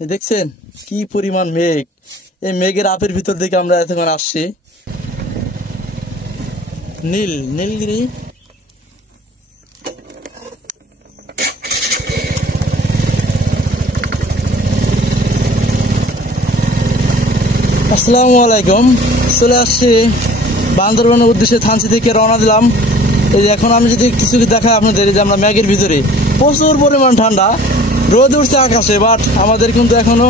দেখছেন কি পরিমাণ মেঘ। এই মেঘের আপের ভিতর দিকে আমরা এতক্ষণ আসছি। নীলগিরি। আসসালামু আলাইকুম। চলে আসছি বান্দরবানের উদ্দেশ্যে, থানচি থেকে রওনা দিলাম। এই যে এখন আমি যদি কিছু দেখাই আপনাদের, যে আমরা মেঘের ভিতরে, প্রচুর পরিমাণ ঠান্ডা, রোদ উঠছে আকাশে, বাট আমাদের কিন্তু এখনো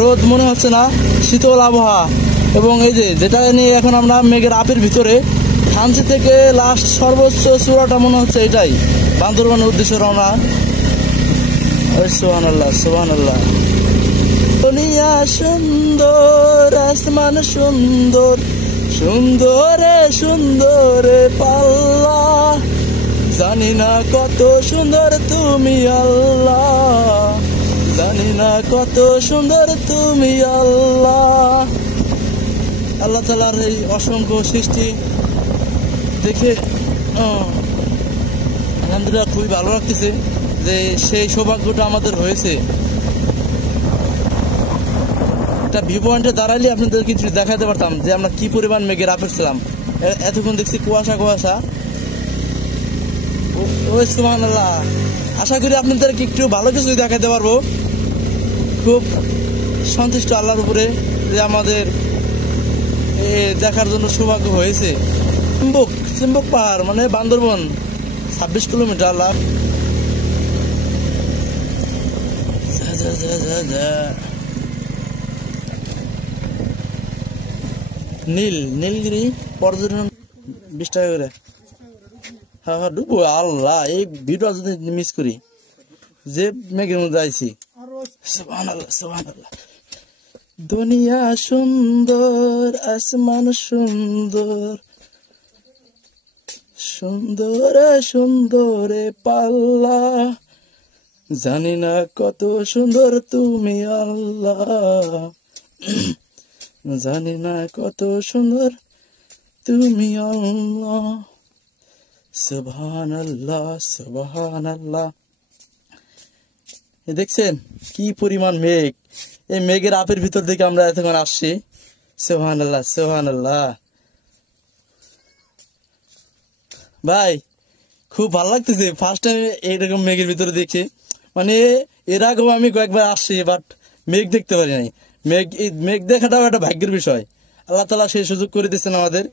রোদ মনে হচ্ছে না, শীতল আবহাওয়া। এবং এই যে যেটা নিয়ে এখন আমরা মেঘের আপের ভিতরে, থানচি থেকে লাস্ট সর্বোচ্চ চূড়াটা মনে হচ্ছে এটাই, বান্দরবানের উদ্দেশ্যে রওনা। সুবহানাল্লাহ সুবহানাল্লাহ। দুনিয়া সুন্দর, আসমান সুন্দর, সুন্দরে সুন্দরে পাল্লা, জানি না কত সুন্দর তুমি আল্লাহ, জানি না কত সুন্দর তুমি আল্লাহ। আল্লাহ তাআলার এই অসংখ্য সৃষ্টি দেখে আলহামদুলিল্লাহ খুবই ভালো লাগতেছে যে সেই সৌভাগ্যটা আমাদের হয়েছে। একটা ভিউ পয়েন্টে দাঁড়াইলে আপনাদের কিছু দেখাতে পারতাম যে আমরা কি পরিমাণ মেঘের আপের ছিলাম। এতক্ষণ দেখছি কুয়াশা কুয়াশা। ও সুবহানাল্লাহ। আশা করি আপনাদেরকে একটু ভালো কিছু দেখাতে পারবো। খুব সন্তুষ্ট আল্লাহর উপরে যে আমাদের দেখার জন্য সৌভাগ্য হয়েছে। চিম্বুক পাহাড় মানে বান্দরবন 26 কিলোমিটার। আল্লাহ নীলগিরি পর্যটন 20 টাকা করে। হ্যাঁ হ্যাঁ ডুবো। আল্লাহ এই ভিডিও যদি মিস করি, যে মেঘের মধ্যে আইছি। সুবহানাল্লাহ সুবহানাল্লাহ। দুনিয়া সুন্দর, আসমান সুন্দর, সুন্দরে সুন্দরে পাল্লা, জানি না কত সুন্দর তুমি আল্লাহ, জানি না কত সুন্দর তুমি আল্লাহ। সুবহানাল্লাহ সুবহানাল্লাহ। দেখছেন কি পরিমাণ মেঘ। এই মেঘের আপের ভিতর দিকে আমরা এতক্ষণ আসছি। সুবহানাল্লাহ সুবহানাল্লাহ। ভাই খুব ভালো লাগতেছে ফার্স্ট টাইম এইরকম মেঘের ভিতরে দেখে। মানে এর আগেও আমি কয়েকবার আসছি, বাট মেঘ দেখতে পারি নাই। মেঘ দেখাটাও একটা ভাগ্যের বিষয়। আল্লাহ তাআলা সেই সুযোগ করে দিচ্ছেন আমাদের।